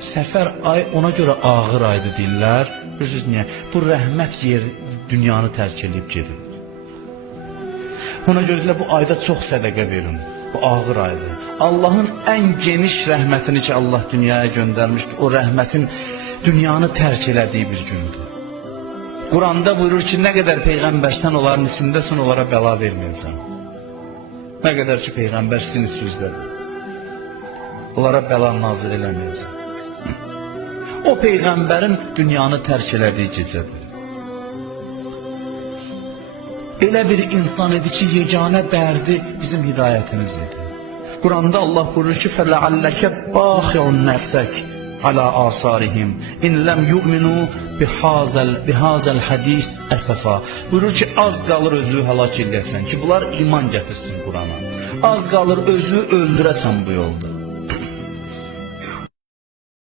Səfər ay ona görə ağır aydı deyirlər. Bilirsiniz niyə? Bu rəhmət dünyanı tərk edib gedir. Ona görə də bu ayda çox sədəqə verin. Bu ağır aydır. Allahın ən geniş rəhmətini ki Allah dünyaya göndərmişdir. O rəhmətin dünyanı tərk elədiyi bir gündür. Quranda buyurur ki, nə qədər peyğəmbərsən onların içindəsən, onlara bəla verməyəcəm. Nə qədər ki peyğəmbər sizin içinizdədir. Onlara bəla nazil eləməyəcəm. O peyğəmbərin dünyanı tərk elədiyi gecədir. Elə bir insan idi ki, yeganə dərdi bizim hidayətimiz idi. Quranda Allah buyurur ki, فَلَعَلَّكَ بَاخِعُ نَفْسَكَ عَلَى آثَارِهِمْ اِنْ لَمْ يُؤْمِنُوا بِهَذَا الْحَدِيثِ أَسَفًا. Buyurur ki, az qalır özü həlak eləyəsən ki, bunlar iman gətirsin Qurana. Az qalır özü öldürəsən bu yolda.